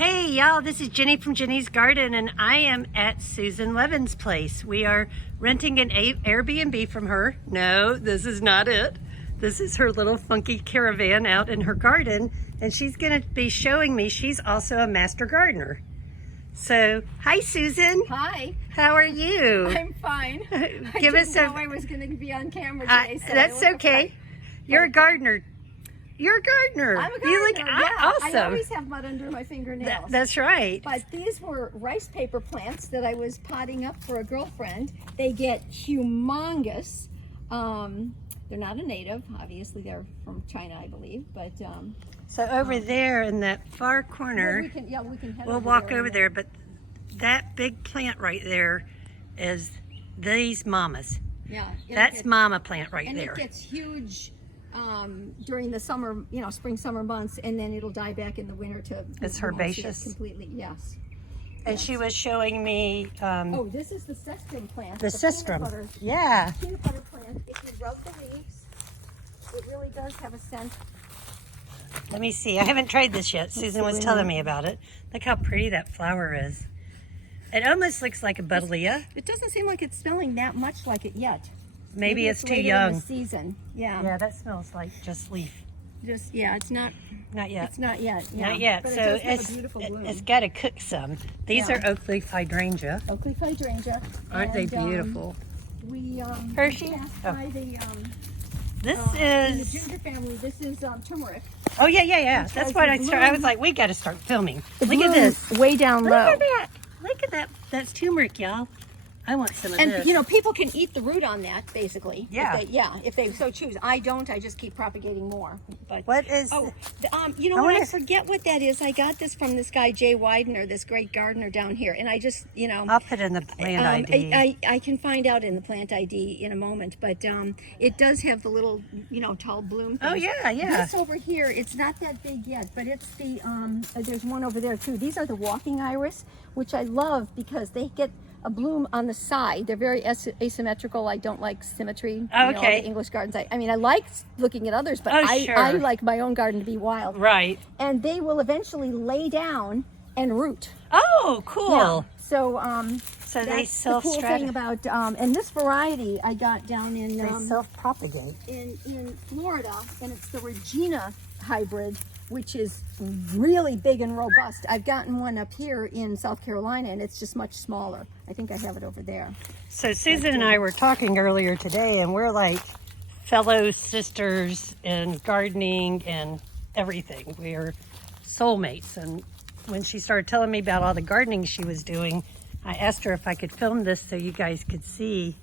Hey y'all, this is Jenny from Jenny's Garden and I am at Susan Levin's place. We are renting an Air BnB from her. No, this is not it. This is her little funky caravan out in her garden, and she's gonna be showing me she's also a master gardener. So, hi Susan. Hi. How are you? I'm fine. Give us I was going to be on camera today. So that's okay. You're a gardener. You're a gardener. I'm a gardener. You look awesome. I always have mud under my fingernails. That's right. But these were rice paper plants that I was potting up for a girlfriend. They get humongous. They're not a native. Obviously, they're from China, I believe. But so over there in that far corner, we can head we'll walk over there. But that big plant right there is these mamas. Yeah. That's mama plant right and there. And it gets huge during the summer, spring, summer months, and then it'll die back in the winter to. It's herbaceous. Completely, yes. And she was showing me. Oh, this is the cestrum plant. The cestrum. Yeah. Peanut butter plant. If you rub the leaves, it really does have a scent. Let me see. I haven't tried this yet. Susan was telling me about it. Look how pretty that flower is. It almost looks like a buddleia. It doesn't seem like it's smelling that much like it yet. Maybe it's too later young. In the season. Yeah. Yeah, that smells like just leaf. It's not. Not yet. It's not yet. Yeah. Not yet. But So it does have a beautiful bloom. it's got to cook some. These are oak leaf hydrangea. Oak leaf hydrangea. Aren't they beautiful? We Hershey. passed by the This in the is. ginger family. This is turmeric. Oh yeah. That's what I started. I was like, we got to start filming. Look at this. Way down Look low. at that. Look at that. That's turmeric, y'all. I want some of this. And people can eat the root on that, basically. Yeah. If they so choose. I don't. I just keep propagating more. But What is? I forget what that is. I got this from this guy Jay Widener, this great gardener down here, and I just I'll put in the plant ID. I can find out in the plant ID in a moment, but it does have the little tall bloom things. Oh yeah. This over here, it's not that big yet, but it's the there's one over there too. These are the walking iris, which I love because they get a bloom on the side. They're very asymmetrical. I don't like symmetry. Okay. The English gardens. I mean, I like looking at others, but Sure. I like my own garden to be wild. Right. And they will eventually lay down and root. Oh, cool. Yeah. So So they that's the cool thing about and this variety I got down in they self-propagate. in Florida, and it's the Regina hybrid, which is really big and robust. I've gotten one up here in South Carolina, and it's just much smaller. I think I have it over there. So Susan and I were talking earlier today, and we're like fellow sisters in gardening and everything. We're soulmates. And when she started telling me about all the gardening she was doing, I asked her if I could film this so you guys could see.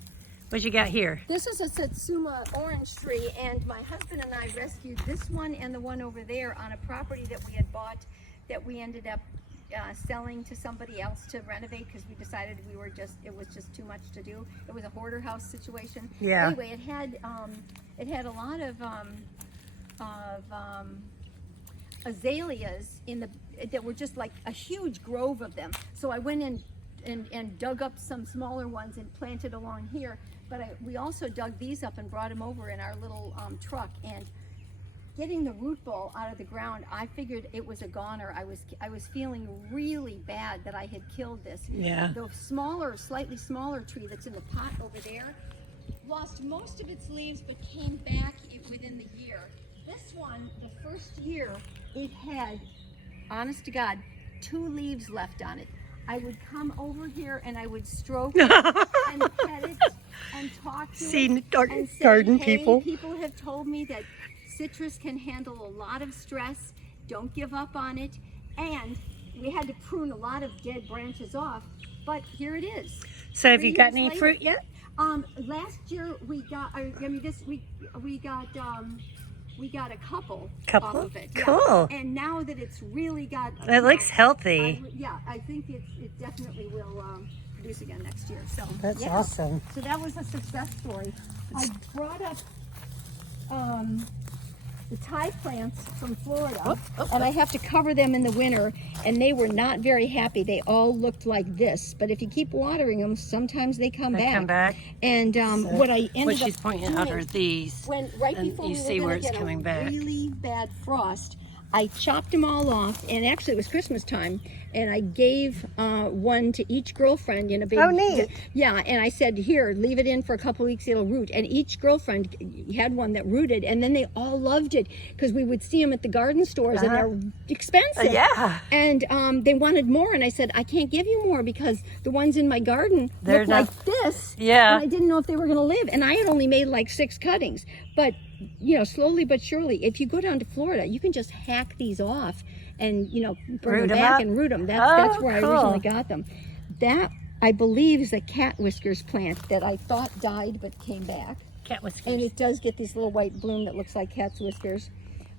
What you got here? This is a Satsuma orange tree, and my husband and I rescued this one and the one over there on a property that we had bought that we ended up selling to somebody else to renovate because we decided it was just too much to do. It was a hoarder house situation. Yeah. Anyway, it had a lot of azaleas that were just like a huge grove of them. So I went in and dug up some smaller ones and planted along here. But we also dug these up and brought them over in our little truck. And getting the root ball out of the ground, I figured it was a goner. I was feeling really bad that I had killed this. Yeah. The slightly smaller tree that's in the pot over there lost most of its leaves, but came back within the year. This one, the first year, it had, honest to God, 2 leaves left on it. I would come over here and I would stroke it and pet it and talk to it and say, garden hey, people. People have told me that citrus can handle a lot of stress. Don't give up on it. And we had to prune a lot of dead branches off, but here it is. So have 3 you got years any later. fruit yet? Last year we got. We got a couple off of it. Yeah. Cool. And now that it's really got... It looks healthy. I think it definitely will produce again next year. So That's yeah. awesome. So that was a success story. I brought up the Thai plants from Florida, and I have to cover them in the winter, and they were not very happy. They all looked like this, but if you keep watering them, sometimes they come back. And what I ended she's up pointing doing, out are these. right and before you we see were where going to it's get coming a back. really bad frost, I chopped them all off, and actually it was Christmas time, and I gave one to each girlfriend in a big... Oh, neat. Yeah, and I said, here, leave it in for a couple weeks, it'll root. And each girlfriend had one that rooted, and then they all loved it, because we would see them at the garden stores, and they're expensive. Yeah. And they wanted more, and I said, I can't give you more, because the ones in my garden look like this. Yeah. And I didn't know if they were going to live, and I had only made like 6 cuttings. But you know, slowly but surely, if you go down to Florida, you can just hack these off and, you know, bring Root them 'em back up? and root them. That's where cool. I originally got them. That, I believe, is a cat whiskers plant that I thought died but came back. Cat whiskers. And it does get this little white bloom that looks like cat's whiskers.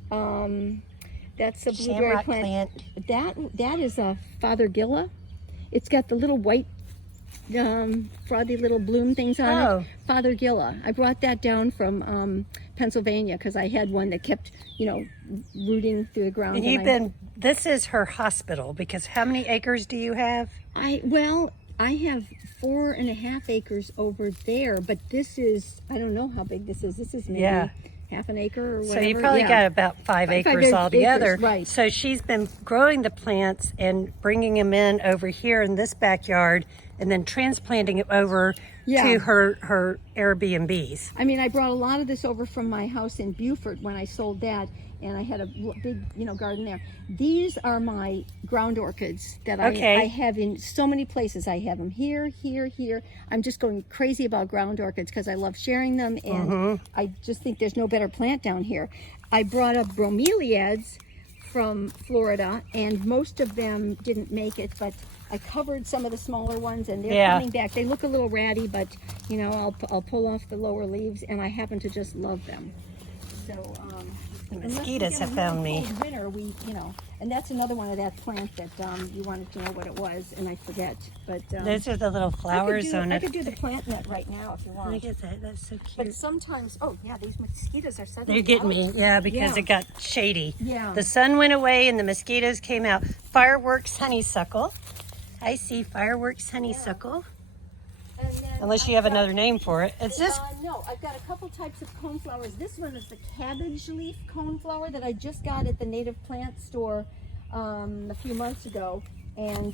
That's a blueberry Shamrock plant. That is a Fothergilla. It's got the little white frothy little bloom things on it. Fothergilla. I brought that down from Pennsylvania because I had one that kept, you know, rooting through the ground. And this is her hospital, because how many acres do you have? I have 4.5 acres over there, but this is, I don't know how big this is. This is maybe half an acre or whatever. So you probably got about 5 acres altogether. Right. So she's been growing the plants and bringing them in over here in this backyard, and then transplanting it over to her Air BnBs. I mean, I brought a lot of this over from my house in Beaufort when I sold that, and I had a big, you know, garden there. These are my ground orchids that I have in so many places. I have them here, here, here. I'm just going crazy about ground orchids because I love sharing them, and I just think there's no better plant down here. I brought up bromeliads from Florida, and most of them didn't make it, but I covered some of the smaller ones, and they're coming back. They look a little ratty, but you know, I'll pull off the lower leaves, and I happen to just love them. So the mosquitoes have found me. Winter, you know, and that's another one of that plant that you wanted to know what it was, and I forget. But those are the little flowers on it. I could do the plant net right now if you want. Look at that. That's so cute. But sometimes, oh yeah, these mosquitoes are suddenly They're getting me, because it got shady. Yeah. The sun went away and the mosquitoes came out. Fireworks honeysuckle. I see fireworks honeysuckle. And then Unless you have another name for it. It's just... no, I've got a couple types of coneflowers. This one is the cabbage leaf coneflower that I just got at the native plant store a few months ago. And,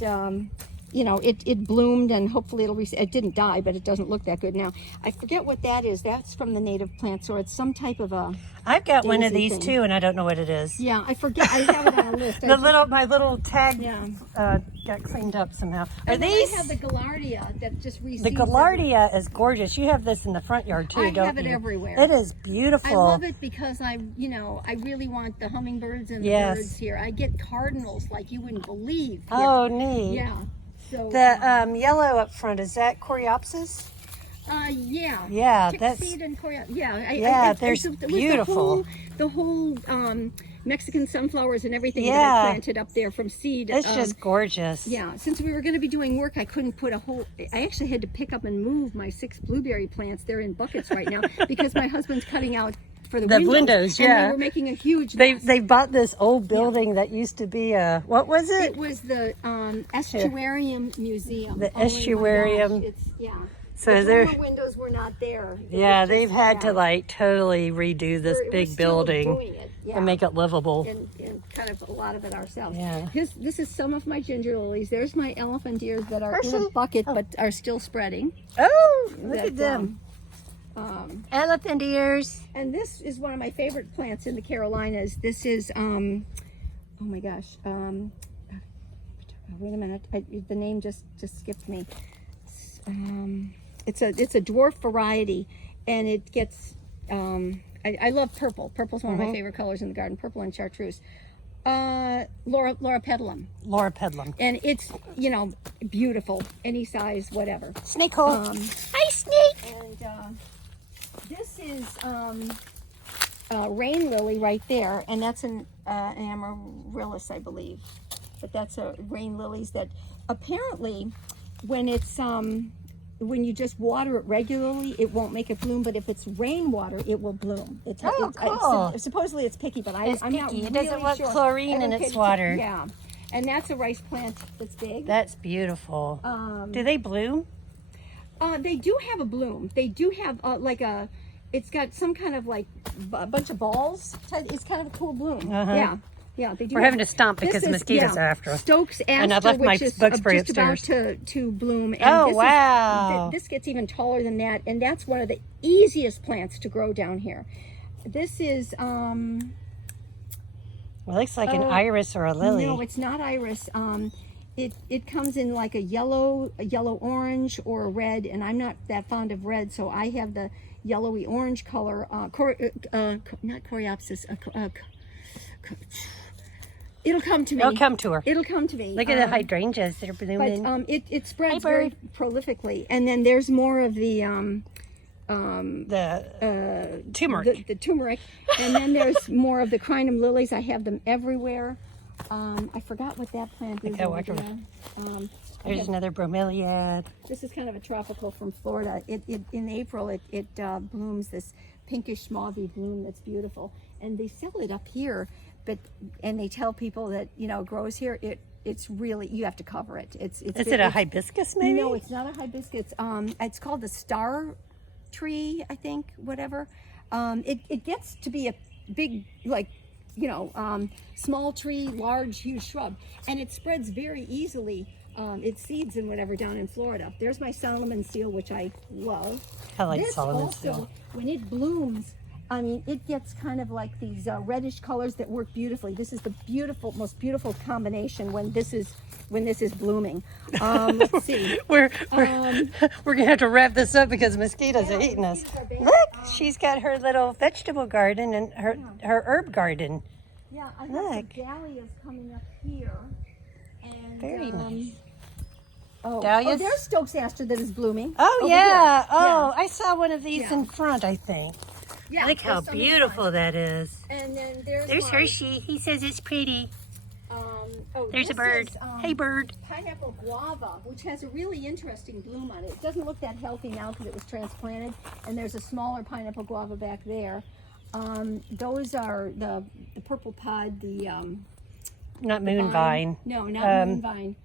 you know, it bloomed, and hopefully it didn't die, but it doesn't look that good now. I forget what that is. That's from the native plant store. It's some type of a... I've got one of these too, and I don't know what it is. Yeah, I forget. I have it on a list. My little tag got cleaned up somehow. Are these? I have the Gaillardia that just reseeds. The Gaillardia is gorgeous. You have this in the front yard too, don't you? I have it everywhere. It is beautiful. I love it because I really want the hummingbirds and the birds here. I get cardinals like you wouldn't believe here. Oh, neat. Yeah. So the yellow up front, is that Coreopsis? Yeah. Yeah, Chickseed and Coreopsis. Yeah, they're beautiful. The whole Mexican sunflowers and everything that I planted up there from seed. It's just gorgeous. Yeah, since we were going to be doing work, I couldn't put I actually had to pick up and move my 6 blueberry plants. They're in buckets right now because my husband's cutting out for the windows. And they were making a huge mess. They bought this old building that used to be a, what was it? It was the Estuarium Museum. The Estuarium. So the former windows were not there. They've had to like totally redo this big building and make it livable. And kind of a lot of it ourselves. Yeah. This is some of my ginger lilies. There's my elephant ears that are in a bucket but are still spreading. Oh, look at them. Elephant ears. And this is one of my favorite plants in the Carolinas. This is, oh my gosh. Wait a minute. The name just skipped me. It's a dwarf variety, and it gets, I love purple. Purple's one of my favorite colors in the garden, purple and chartreuse. Laura Pedalum. Laura Pedalum. And it's, you know, beautiful, any size, whatever. Snake hole. Hi, snake. And this is rain lily right there, and that's an amaryllis, I believe. But that's a rain lilies that apparently when it's when you just water it regularly, it won't make it bloom. But if it's rainwater, it will bloom. Cool. Supposedly it's picky, but I'm not really It doesn't want sure. chlorine in its water. Yeah, and that's a rice plant that's big. That's beautiful. Do they bloom? They do have a bloom. They do have it's got some kind of like a bunch of balls. It's kind of a cool bloom. Yeah. Yeah, they do. We're having to stomp because This the is, mosquitoes are after us. Stokes aster, And I left my which is bug spray just about upstairs. to bloom. And Oh, this wow. This gets even taller than that, and that's one of the easiest plants to grow down here. This is Well, it looks like an iris or a lily. no, it's not iris. It comes in like a yellow orange or a red, and I'm not that fond of red, so I have the yellowy orange color. Not coreopsis. It'll come to me. It'll come to her. It'll come to me. Look at the hydrangeas that are blooming. But it spreads Hi, very bird. prolifically, and then there's more of the turmeric. the turmeric, and then there's more of the crinum lilies. I have them everywhere. I forgot what that plant is. Okay, over watch over. there. There's another bromeliad. This is kind of a tropical from Florida. In April it blooms this pinkish mauvey bloom that's beautiful, and they sell it up here, and they tell people that it grows here. It's really, you have to cover it. Is it a hibiscus maybe? No, it's not a hibiscus. It's called the star tree, I think, whatever. It gets to be a big, like, small tree, large, huge shrub, and it spreads very easily. It seeds and whatever down in Florida. There's my Solomon seal, which I love. I like This Solomon also, seal. when it blooms, I mean, it gets kind of like these reddish colors that work beautifully. This is the most beautiful combination when this is blooming. Let's see. We're gonna have to wrap this up because mosquitoes are eating us. Look, she's got her little vegetable garden and her herb garden. Yeah, I have some dahlias coming up here. And, Very nice. Dahlias? There's Stokes aster that is blooming. Oh over yeah. here. Oh, I saw one of these Yeah. in front, I think. Yeah, Look how there's some in beautiful front. that is. And then there's my, Hershey. He says it's pretty. There's this a bird. is, Hey, bird. pineapple guava, which has a really interesting bloom on it. It doesn't look that healthy now because it was transplanted, and there's a smaller pineapple guava back there. Those are the purple pod, Not moonvine. No, not moonvine.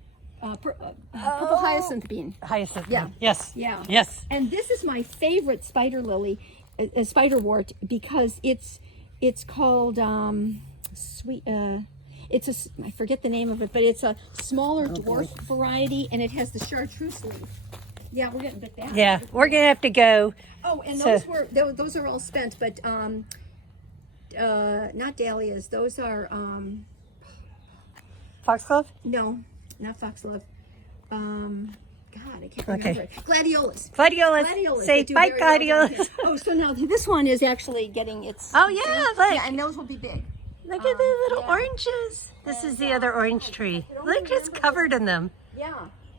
Purple hyacinth bean. Hyacinth. Yeah. Yes. Yeah. Yes. And this is my favorite spider lily, spiderwort, because it's called sweet. I forget the name of it, but it's a smaller dwarf variety, and it has the chartreuse leaf. Yeah, we're getting bit back. Yeah, we're gonna have to go. Oh, and So- those are all spent, but not dahlias. Those are Foxglove. no, not foxglove. God, I can't remember it. Gladiolas. Gladiolas. Gladiolas. Say They do bye, very well down gladiolas. here. Oh, so now this one is actually getting its. Oh, yeah, look. Yeah, and those will be big. Look at the little yeah. oranges. This is the other orange tree. Look, it's covered in them. Yeah,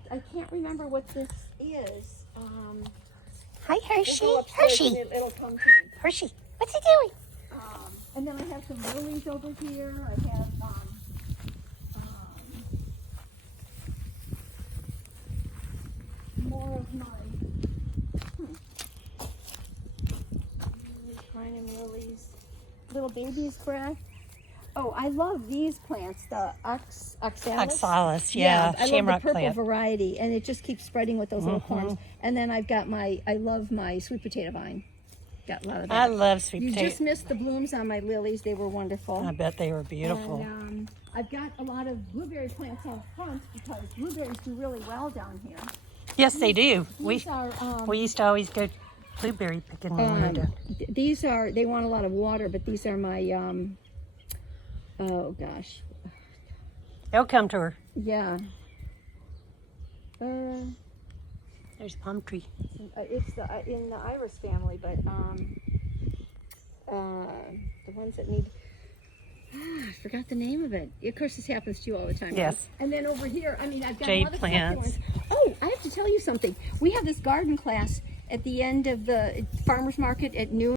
I can't remember what this is. Hi, We'll Hershey. go upstairs Hershey. and it'll come to me. Hershey. What's he doing? And then I have some lilies over here. I have more of my crinum lilies, little baby's breath. Oh, I love these plants, the oxalis. Oxalis, yeah, I shamrock love the purple plant. variety, and it just keeps spreading with those little corms. And then I've got I love my sweet potato vine. Got a lot of that. I love sweet You potato. just missed the blooms on my lilies. They were wonderful. I bet they were beautiful. And I've got a lot of blueberry plants out front because blueberries do really well down here. Yes, they do. These are, We used to always go blueberry picking when we were down. these are, they want a lot of water, but these are my, oh gosh, They'll come to her. yeah. There's a palm tree. It's in the iris family, but the ones that need. I forgot the name of it. Of course, this happens to you all the time. Yes. Right? And then over here, I mean, I've got Jade a lot of plants. succulents. Oh, I have to tell you something. We have this garden class at the end of the farmers market at noon.